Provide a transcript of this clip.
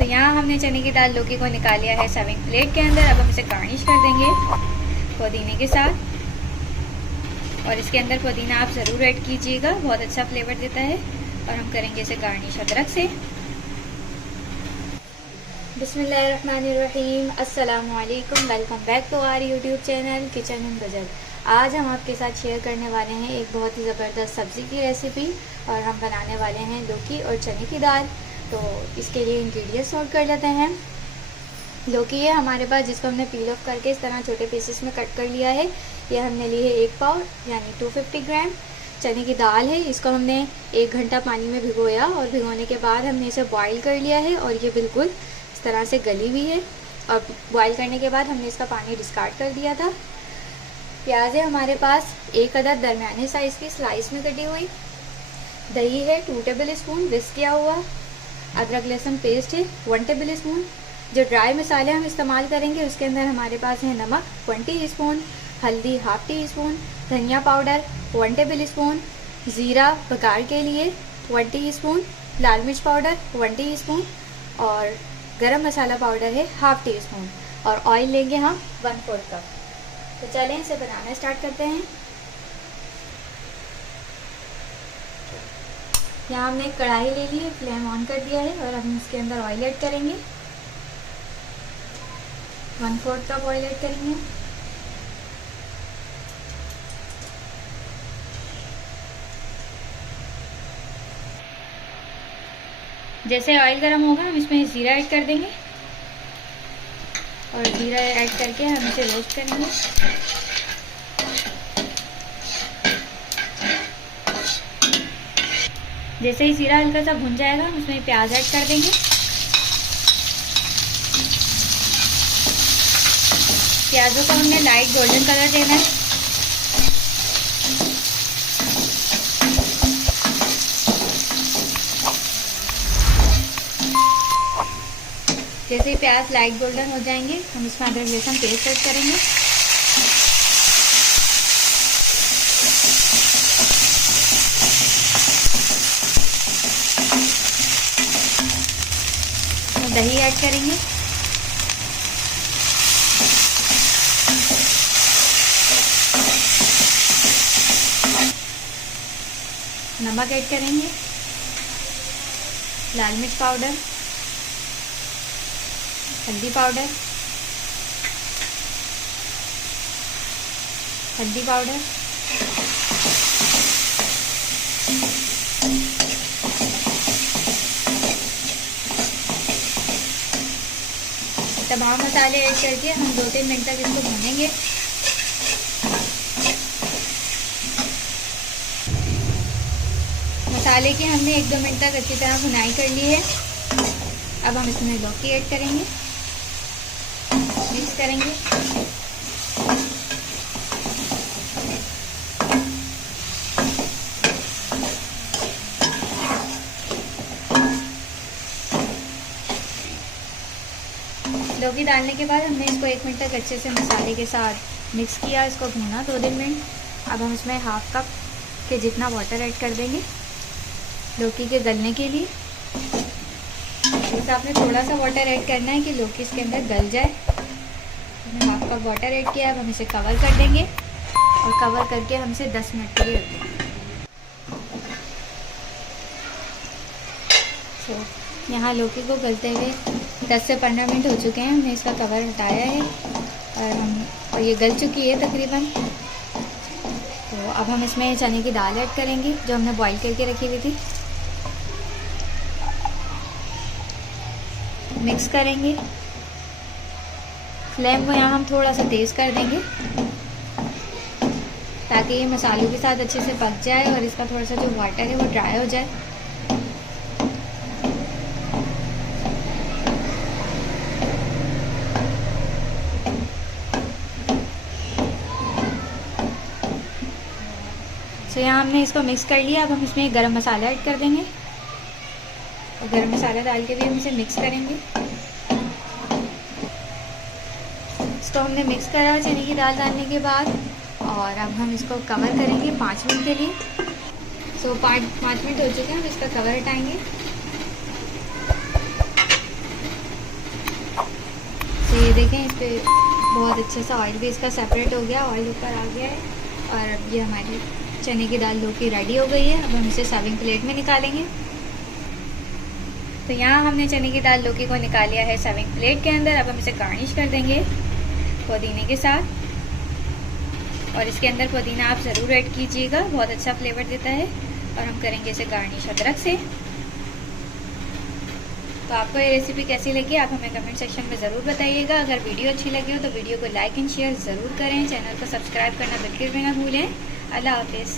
तो यहाँ हमने चने की दाल लौकी को निकाल लिया है सर्विंग प्लेट के अंदर। अब हम इसे गार्निश कर देंगे पुदीने के साथ। और इसके अंदर पुदीना आप ज़रूर ऐड कीजिएगा, बहुत अच्छा फ्लेवर देता है। और हम करेंगे इसे गार्निश अदरक से। बिस्मिल्लाहिर्रहमानिर्रहीम, अस्सलाम वालेकुम, welcome back to our YouTube channel kitchen and Ghazal. आज हम आपके साथ शेयर करने वाले हैं एक बहुत ही ज़बरदस्त सब्ज़ी की रेसिपी। और हम बनाने वाले हैं लौकी और चने की दाल। तो इसके लिए इंग्रेडिएंट्स नोट कर लेते हैं। लौकी है हमारे पास, जिसको हमने पील ऑफ करके इस तरह छोटे पीसेस में कट कर लिया है। ये हमने ली है 1 पाव यानी 250 ग्राम। चने की दाल है, इसको हमने 1 घंटा पानी में भिगोया और भिगोने के बाद हमने इसे बॉईल कर लिया है। और ये बिल्कुल इस तरह से गली हुई है। और बॉईल करने के बाद हमने इसका पानी डिस्कार्ड कर दिया था। प्याज है हमारे पास 1 अदद दरमियाने साइज़ की स्लाइस में कटी हुई। दही है 2 टेबल स्पून विस्क किया हुआ। अदरक लहसुन पेस्ट है 1 टेबल स्पून। जो ड्राई मसाले हम इस्तेमाल करेंगे उसके अंदर हमारे पास है नमक 1 टीस्पून, हल्दी 1/2 टीस्पून, धनिया पाउडर 1 टेबल स्पून, ज़ीरा बघार के लिए 1 टीस्पून, लाल मिर्च पाउडर 1 टीस्पून और गरम मसाला पाउडर है 1/2 टीस्पून। और ऑयल लेंगे हम 1/4 कप। तो चलें इसे बनाना स्टार्ट करते हैं। यहाँ हमने एक कढ़ाई ले ली है, फ्लेम ऑन कर दिया है और हम इसके अंदर ऑयल ऐड करेंगे। 1/4 कप ऑयल ऐड करेंगे। जैसे ऑयल गर्म होगा हम इसमें ज़ीरा ऐड कर देंगे। और ज़ीरा ऐड करके हम इसे रोस्ट करेंगे। जैसे ही ज़ीरा हल्का सा भुन जाएगा हम इसमें प्याज ऐड कर देंगे। प्याजों को हमने लाइट गोल्डन कलर देना है। जैसे ही प्याज लाइट गोल्डन हो जाएंगे हम इसमें अदरक लहसुन पेस्ट ऐड करेंगे। दही ऐड करेंगे। नमक ऐड करेंगे। लाल मिर्च पाउडर, हल्दी पाउडर, हल्दी पाउडर, तमाम मसाले ऐड करके हम 2-3 मिनट तक इसको भूनेंगे। मसाले की हमने 1-2 मिनट तक अच्छी तरह भुनाई कर ली है। अब हम इसमें लौकी ऐड करेंगे, मिक्स करेंगे। लौकी डालने के बाद हमने इसको 1 मिनट तक अच्छे से मसाले के साथ मिक्स किया, इसको भूना 2-3 मिनट। अब हम इसमें 1/2 कप के जितना वाटर ऐड कर देंगे लौकी के गलने के लिए। तो आपने थोड़ा सा वाटर ऐड करना है कि लौकी इसके अंदर गल जाए। हमने 1/2 कप वाटर ऐड किया। अब हम इसे कवर कर देंगे और कवर करके हम इसे 10 मिनट के लिए रख देंगे। तो यहाँ लौकी को गलते हुए 10 से 15 मिनट हो चुके हैं। हमने इसका कवर हटाया है और ये गल चुकी है तकरीबन। तो अब हम इसमें चने की दाल ऐड करेंगे जो हमने बॉईल करके रखी हुई थी। मिक्स करेंगे। फ्लेम को यहाँ हम थोड़ा सा तेज़ कर देंगे ताकि ये मसालों के साथ अच्छे से पक जाए और इसका थोड़ा सा जो वाटर है वो ड्राई हो जाए। तो यहाँ हमने इसको मिक्स कर लिया। अब हम इसमें गरम मसाला ऐड कर देंगे और गरम मसाला डाल के भी हम इसे मिक्स करेंगे। इसको हमने मिक्स करा चने की दाल डालने के बाद और अब हम इसको कवर करेंगे 5 मिनट के लिए। सो 5 मिनट हो चुके हैं, हम इसका कवर हटाएंगे। देखें इस पर बहुत अच्छे सा ऑयल भी इसका सेपरेट हो गया, ऑयल ऊपर आ गया है। और अब ये हमारी चने की दाल लौकी रेडी हो गई है। अब हम इसे सर्विंग प्लेट में निकालेंगे। तो यहाँ हमने चने की दाल लौकी को निकाल लिया है सर्विंग प्लेट के अंदर। अब हम इसे गार्निश कर देंगे पुदीने के साथ। और इसके अंदर पुदीना आप ज़रूर ऐड कीजिएगा, बहुत अच्छा फ्लेवर देता है। और हम करेंगे इसे गार्निश अदरक से। तो आपको ये रेसिपी कैसी लगी आप हमें कमेंट सेक्शन में ज़रूर बताइएगा। अगर वीडियो अच्छी लगी हो तो वीडियो को लाइक एंड शेयर ज़रूर करें। चैनल को सब्सक्राइब करना बिल्कुल भी ना भूलें। अल्लाह हाफिज़।